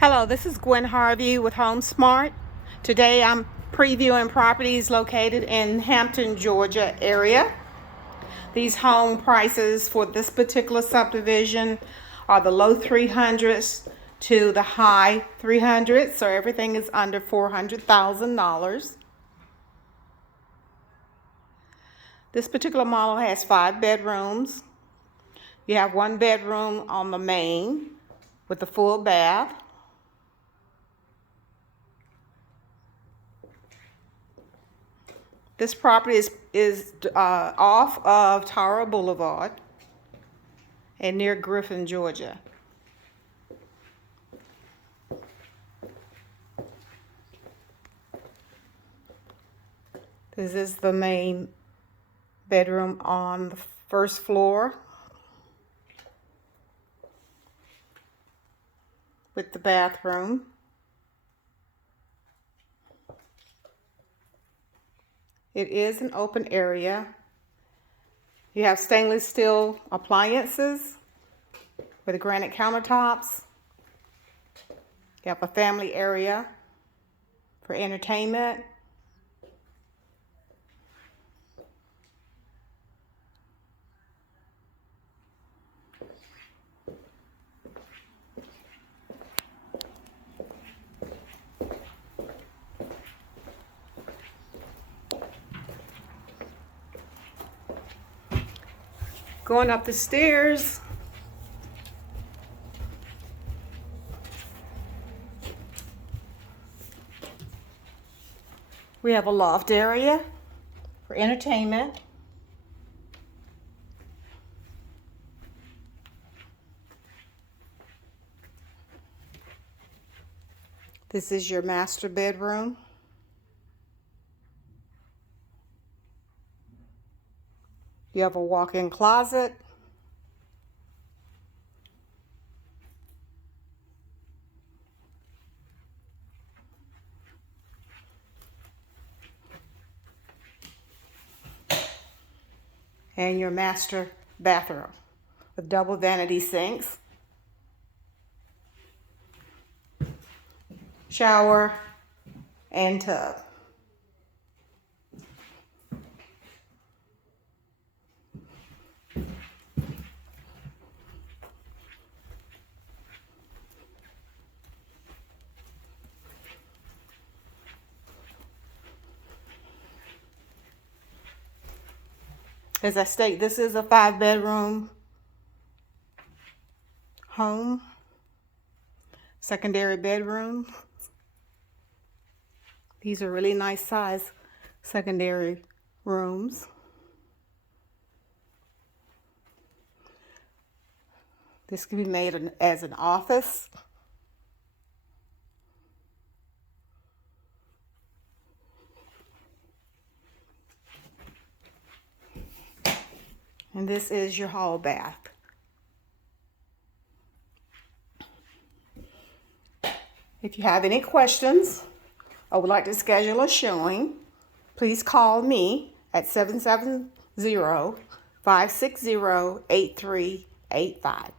Hello, this is Gwen Harvey with HomeSmart. Today I'm previewing properties located in Hampton, Georgia area. These home prices for this particular subdivision are the low 300s to the high 300s, so everything is under $400,000. This particular model has 5 bedrooms. You have 1 bedroom on the main with a full bath. This property is off of Tara Boulevard and near Griffin, Georgia. This is the main bedroom on the first floor with the bathroom. It is an open area. You have stainless steel appliances with granite countertops. You have a family area for entertainment. Going up the stairs, we have a loft area for entertainment. This is your master bedroom. You have a walk-in closet. And your master bathroom with double vanity sinks, shower, and tub. As I state, this is a 5-bedroom home, secondary bedroom. These are really nice size secondary rooms. This can be made as an office. And this is your hall bath. If you have any questions or would like to schedule a showing, please call me at 770-560-8385.